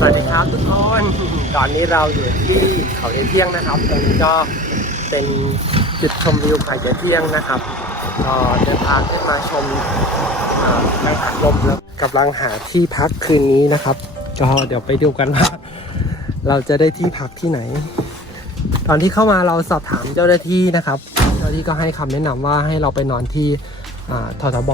สวัสดีครับทุกคน ตอนนี้เราอยู่ที่เขาเยเที่ยงนะครับตรงนี้ก็เป็นจุดชมวิวเขาเยเที่ยงนะครับก็เดินทางขึ้นมาชมอ่ากังหันลมแล้วกำลังหาที่พักคืนนี้นะครับ ก็เดี๋ยวไปดูกันว่าเราจะได้ที่พักที่ไหน ตอนที่เข้ามาเราสอบถามเจ้าหน้าที่นะครับเจ้าหน้าที่ก็ให้คำแนะนำว่าให้เราไปนอนที่อ่าททบ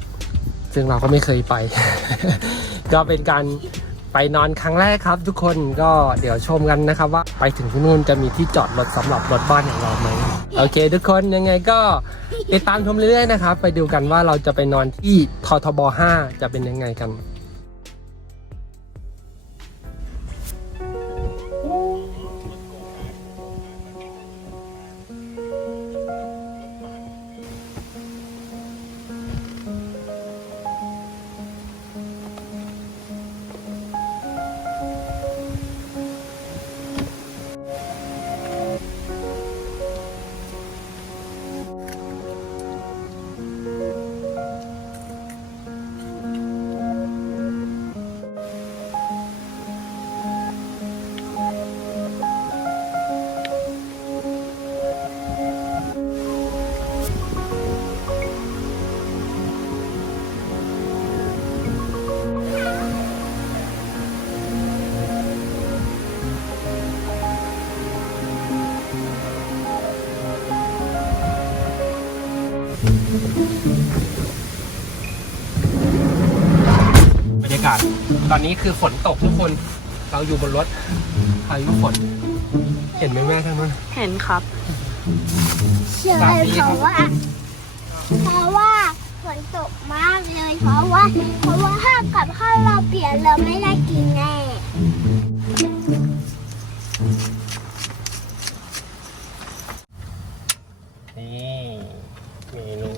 5ซึ่งเราก็ไม่เคยไป ก็เป็นการ ไปนอนครั้งแรกครับ ทุกคนก็เดี๋ยวชมกันนะครับว่าไปถึงที่นู่นจะมีที่จอดรถสำหรับรถบ้านของเราไหมโอเค ทุกคนยังไงก็ติดตามชมเรื่อยๆนะครับ ไปดูกันว่าเราจะไปนอนที่ททบ 5 จะเป็นยังไงกัน บรรยากาศ ตอนนี้คือฝนตกทุกคน เราอยู่บนรถพายุฝน เห็นไหมแม่ท่านนู้นเห็นครับ เชื่อเพราะว่า เพราะว่าฝนตกมากเลย เพราะว่า เพราะว่าถ้ากับข้าวเราเปลี่ยนเราไม่ได้กินแน่นี่เมนู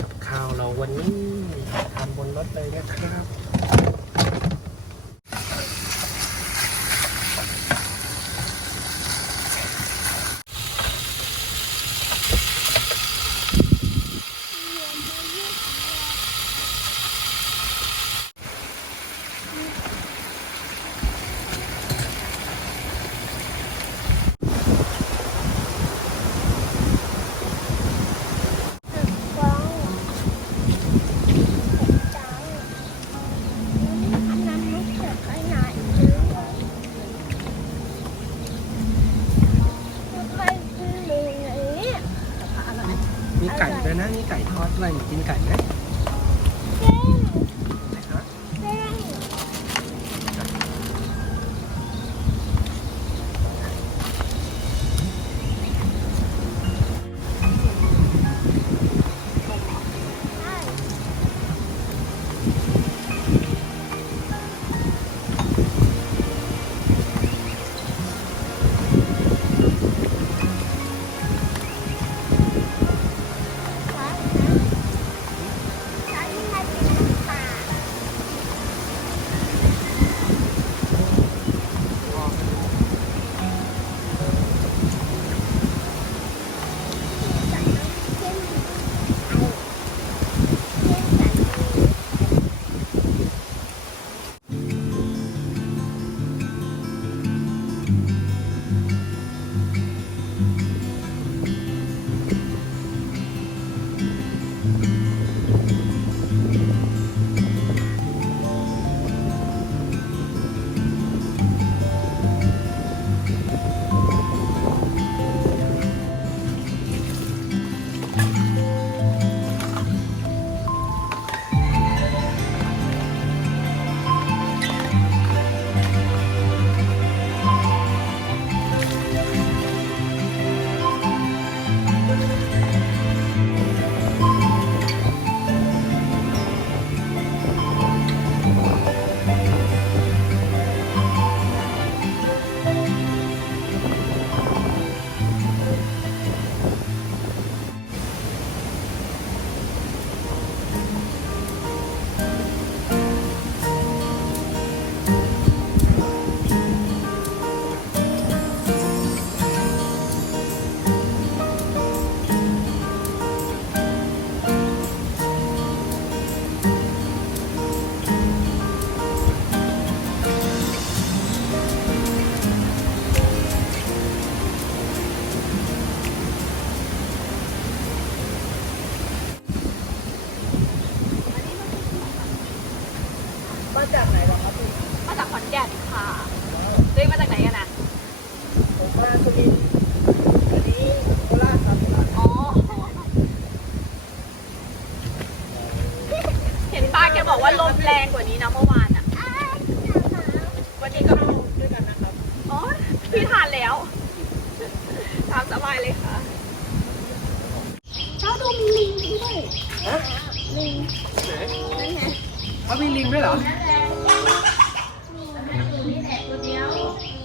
กับข้าวเราวันนี้ทานบเลยนะครับ มีลิงด้วยเหรอ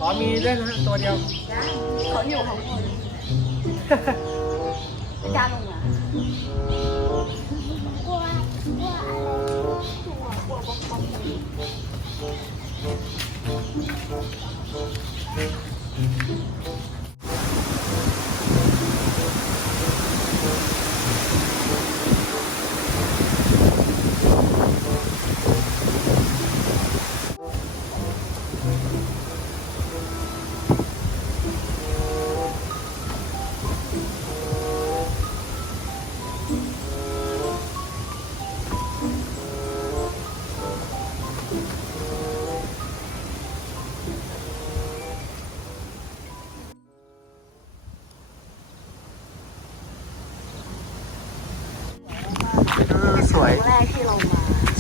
อ๋อมีด้วยนะตัวเดียวเขาอยู่ของคนจานลงอะกลัวกลัวอะไรส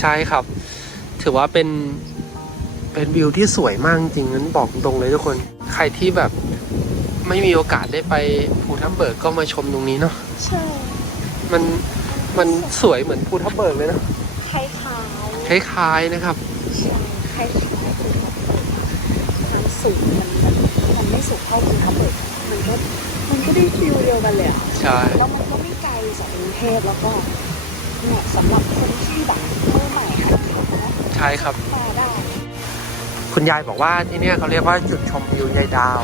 ใช่ครับ ถือว่าเป็นเป็นวิวที่สวยมากจริงๆนั้นบอกตรงเลยทุกคน ใครที่แบบไม่มีโอกาสได้ไปภูทับเบิกก็มาชมตรงนี้เนาะใช่มันมันสวยเหมือนภูทับเบิกเลยนะคล้ายคล้ายคล้ายๆนะครับใช่คล้ายคล้ายคือมันสูงมันมันมันไม่สูงเท่าภูทับเบิกมันก็มันก็ได้ฟิลเดียวกันเลยอะใช่แล้วมันก็ไม่ไกลจากกรุงเทพแล้วก็เหมาะสำหรับคนที่แบบมือใหม่หัดขับนะใช่ครับมาได้คุณยายบอกว่าที่เนี่ยเขาเรียกว่าจุดชมวิวยายดาว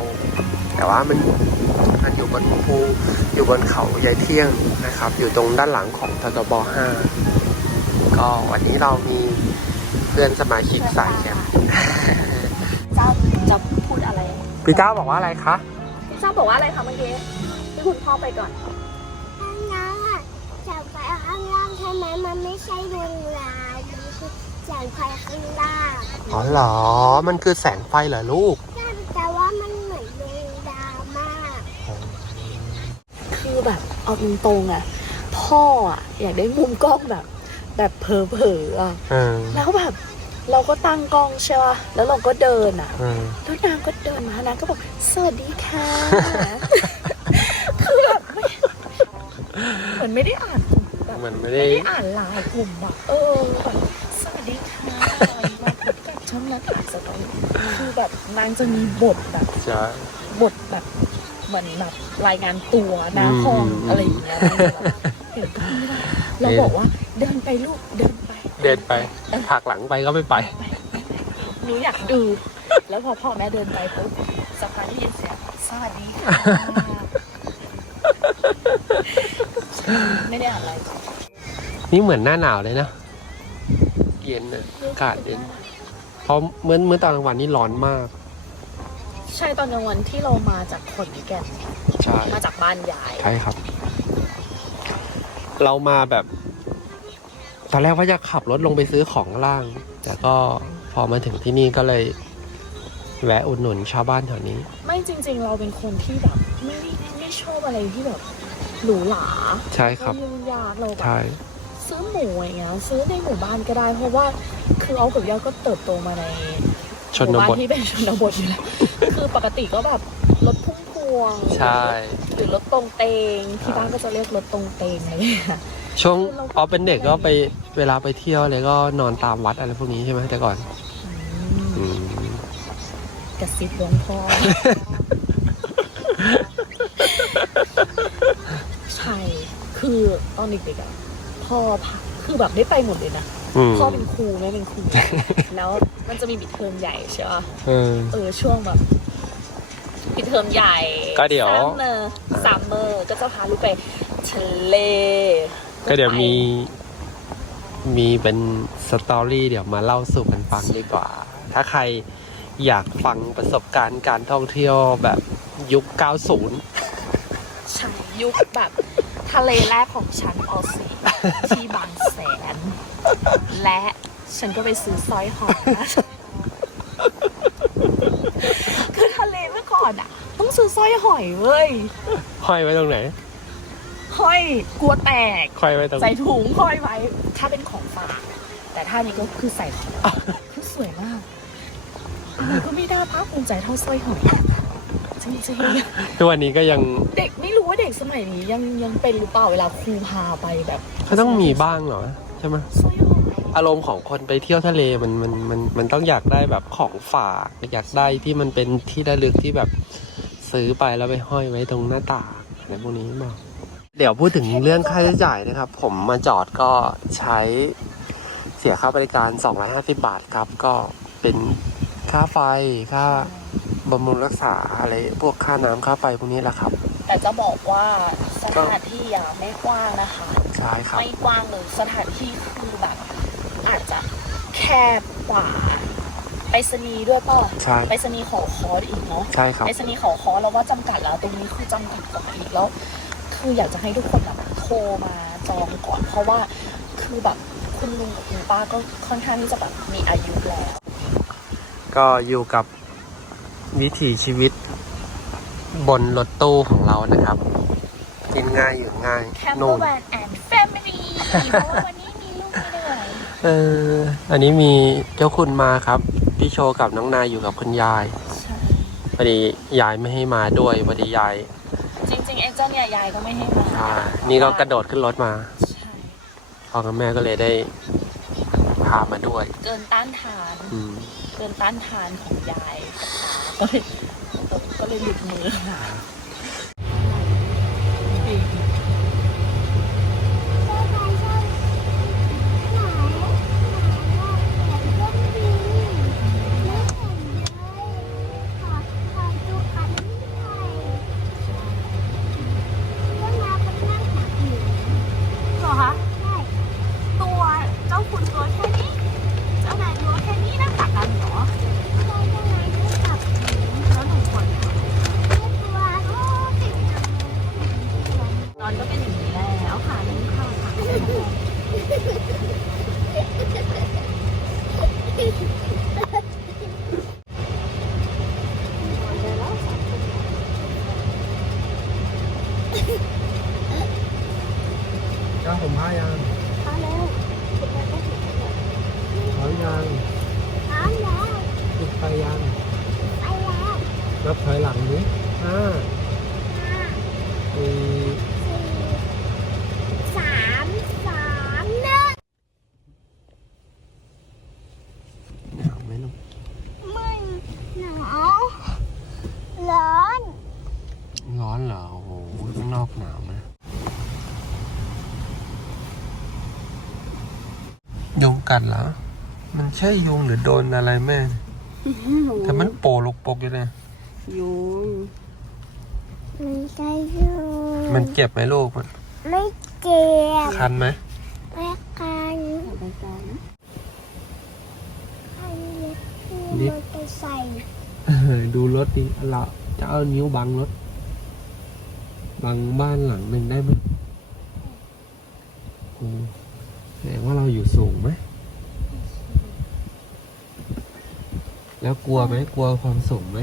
แต่ว่ามันมันอยู่บนภูอยู่บนเขายายเที่ยงนะครับ อยู่ตรงด้านหลังของทตบ5ก็วันนี้เรามีเพื่อนสมาชิกสายแคมป์เจ้าจะพูดอะไรพี่เจ้าบอกว่าอะไรคะเจ้าบอกว่าอะไรคะเมื่อกี้ให้คุณพ่อไปก่อนข้างล่างอะจากไฟข้างล่างใช่ไหมมันไม่ใช่ดวงลายมันคือ แสงไฟข้างล่างอ๋อเหรอ มันคือแสงไฟเหรอลูกแต่ว่ามันเหมือนดวงดาวมาก คือแบบเอาตรงๆอะ พ่ออะอยากได้มุมกล้องแบบ แบบเผลอๆอะเออแล้วแบบ เราก็ตั้งกล้องใช่ป่ะแล้วเราก็เดินอะเออแล้วนางก็เดินมานางก็บอกสวัสดีค่ะ คือแบบไม่เหมือนไม่ได้อ่านกลุ่มแบบมันไม่ไม่ได้ได้อ่านไลายกลุ่มแบบเออแบบสวัสดีค่ะมาพบ กับช่องนักอ่านสตอรี่คือแบบนางจะมีบทแบบใช่บทแบบเหมือนแบบรายงานตัวหน้าห้องอืมอะไรอย่างเงี้ยเห็นก็ไม่ได้เราบอกว่าเดินไปลูกเดินไป เดินไปผักหลังไปก็ไม่ไปหนูอยากดู แล้วพอพ่อแม่เดินไปปุ๊บสักพักได้ยินเสียงสวัสดีค่ะไม่ได้อ่านอะไร นี่เหมือนหน้าหนาวเลยนะ เย็นอะอากาศเย็นเพ ราะเมื่อเมื่อตอนกลางวันนี่ร้อนมาก ใช่ตอนกลางวันที่เรามาจากขอนแก่นใช่มาจากบ้านยายใช่ครับ เรามาแบบ ตอนแรกว่าจะขับรถลงไปซื้อของข้างล่าง แต่ก็พอมาถึงที่นี่ก็เลย แวะอุดหนุนชาวบ้านแถวนี้ ไม่จริง ๆ เราเป็นคนที่แบบไม่ได้ไม่ชอบอะไรที่แบบหรูหราใช่ครับเรายุ่งยากเราแบบใช่ ซื้อหมูอย่างเงี้ยซื้อในหมู่บ้านก็ได้ เพราะว่าคือเอากับย่าก็เติบโตมาในชหนมู่บ้าบทนที่เป็นชนบทอยู่แล้วคือปกติก็แบบรถพุ่มพวงใช่ หรือรถตรงเตงที่ใช่บ้านก็จะเรียกรถตรงเตงอะไรอย่างเงี้ย ช่วงอ๋อเป็นเด็กก็ไปเวลาไปเที่ยวอะไรก็นอนตามวัดอะไรพวกนี้ใช่ไหมแต่ก่อนอืมกระซิบหลวงพ่อ ใช่ คือตอนเด็กๆอะ พ่อพาคือแบบได้ไปหมดเลยนะ อืมพ่อเป็นครูแม่เป็นครู แล้วมันจะมีปิดเทอมใหญ่ใช่ป่ะเออ เออช่วงแบบปิดเทอมใหญ่ก็เดี๋ยว ซัมเมอร์ซัมเมอร์ก็จะพาลูกไปทะเลก็เดี๋ยวมี มีเป็นสตอรี่เดี๋ยวมาเล่าสู่กันฟังดีกว่า ถ้าใครอยากฟังประสบการณ์การท่องเที่ยวแบบยุค 90 ใช่ยุคแบบ ทะเลแรกของฉันออสีที่บางแสน และฉันก็ไปซื้อสร้อยหอยนะคือทะเลเมื่อก่อนอะต้องซื้อสร้อยหอยเว้ยห้อยไว้ตรงไหนห้อยกลัวแตกห้อยไว้ตรงใส่ถุงห้อยไว้ ถ้าเป็นของฝากแต่แต่ท่านี้ก็คือใส่คอคือสวยมากอะไรก็ไม่ได้ภาคภูมิใจเท่าสร้อยหอย จริงทุกวันนี้ก็ยังๆ เด็กไม่รู้ว่าเด็กสมัยนี้ยังยังเป็นหรือเปล่าเวลาครูพาไปแบบเขาต้องมีบ้างเหรอใช่ไหมสร้อยหอยอารมณ์ของคนไปเที่ยวทะเลมันมันมันมันต้องอยากได้แบบของฝากอยากได้ที่มันเป็นที่ระลึกที่แบบซื้อไปแล้วไปห้อยไว้ตรงหน้าต่างอะไรพวกนี้บอกเดี๋ยวพูดถึงเรื่องค่าใช้จ่ายนะครับ ผมมาจอดก็ใช้เสียค่าบริการ 250 บาทครับ ก็เป็นค่าไฟค่า บำรุงรักษาอะไรพวกค่าน้ำค่าไฟพวกนี้แหละครับ แต่จะบอกว่าสถานที่อะไม่กว้างนะคะ ใช่ครับ ไม่กว้างเลยสถานที่คือแบบ อาจจะแคบกว่าไปรษณีย์ด้วยเปล่ะใช่ ไปรษณีย์ขอคอร์สอีกเนาะใช่ครับ ไปรษณีย์ขอคอร์สแล้วว่าจำกัดแล้ว ตรงนี้คือจำกัดกว่าอีกแล้ว คืออยากจะให้ทุกคนแบบโทรมาจองก่อน เพราะว่าคือแบบคุณลุงกับคุณป้าก็ค่อนข้างที่จะแบบมีอายุแล้ว ก็อยู่กับ วิถีชีวิตบนรถตู้ของเรานะครับ กินง่ายอยู่ง่ายแคมเปอนุ่มร์แวนแอนด์แฟมิลี่เพราะว่าวันนี้มีลูกไม่ได้เอออันนี้มีเจ้าคุณมาครับ พี่โชว์กับน้องนายอยู่กับคุณยายใช่พอดียายไม่ให้มาด้วยพอดียาย จริงๆไอ้เจ้าเนี่ยยายก็ไม่ให้มาอ่านี่ก็กระโดดขึ้นรถมาใช่พ่อกับแม่ก็เลยได้ พามาด้วย เกินต้านทาน อืมเกินต้านทานของยายกับตาก็เลยก็เลยหลุดมือค่ะ ยังไปแล้วนับถอยหลังนี้ห้าห้าสี่สี่สามสามหนึ่งหนาวไหมลูกไม่หนาวร้อน ร้อนเหรอ โอ้โห ข้างนอกหนาวนะยุงกัดเหรอ มันใช่ยุงหรือโดนอะไรแม่ แต่มันโปลุกปกอยู่เลยยุงไม่ใช่ยุงมันเจ็บไหมลูกมัน ไม่เจ็บ คันไหมไม่กันอันนี้คือมันไปใส่ดูรถดิเราจะเอานิ้วบังรถ บังบ้านหลังหนึ่งได้ไหมโอ้แสดงว่าเราอยู่สูงไหม แล้วกลัวไหมกลัวความสูงไหม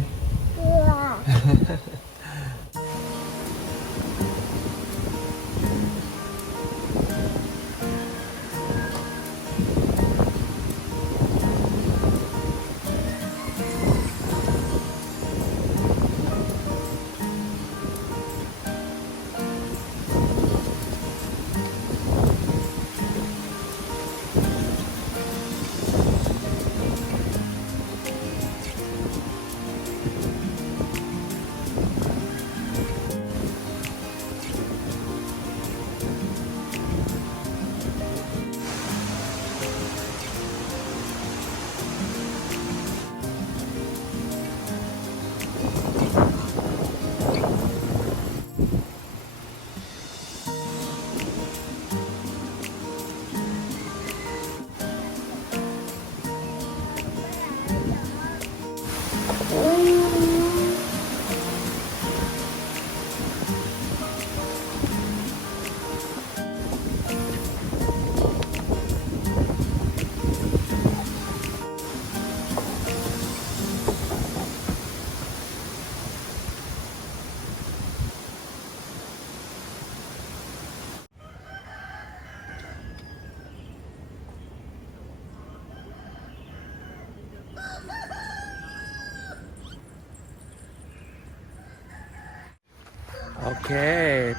เค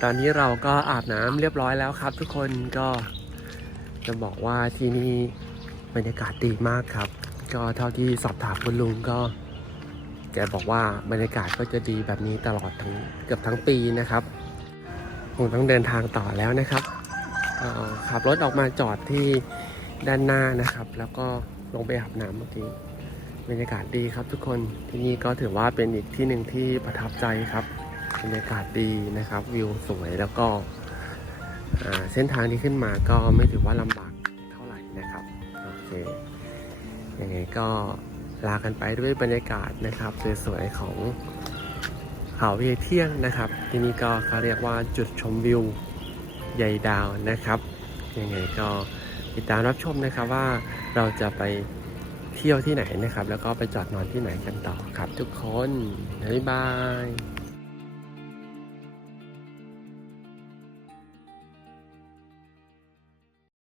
ตอนนี้เราก็อาบน้ำเรียบร้อยแล้วครับ ทุกคนก็จะบอกว่าที่นี่บรรยากาศดีมากครับ ก็เท่าที่สอบถามคุณลุงก็แกบอกว่าบรรยากาศก็จะดีแบบนี้ตลอดทั้งเกือบทั้งปีนะครับคงต้องเดินทางต่อแล้วนะครับขับรถออกมาจอดที่ด้านหน้านะครับ แล้วก็ลงไปอาบน้ำเมื่อกี้บรรยากาศดีครับทุกคนที่นี่ก็ถือว่าเป็นอีกที่หนึ่งที่ประทับใจครับ บรรยากาศดีนะครับ วิวสวยแล้วก็เส้นทางที่ขึ้นมาก็ไม่ถือว่าลำบากเท่าไหร่นะครับโอเคยังไงก็ลากันไปด้วยบรรยากาศนะครับสวยๆของเขาเวเที่ยงนะครับ ที่นี่ก็เขาเรียกว่าจุดชมวิวใหญ่ดาวนะครับยังไงก็ติดตามรับชมนะครับว่าเราจะไปเที่ยวที่ไหนนะครับ แล้วก็ไปจอดนอนที่ไหนกันต่อครับทุกคนบ๊ายบาย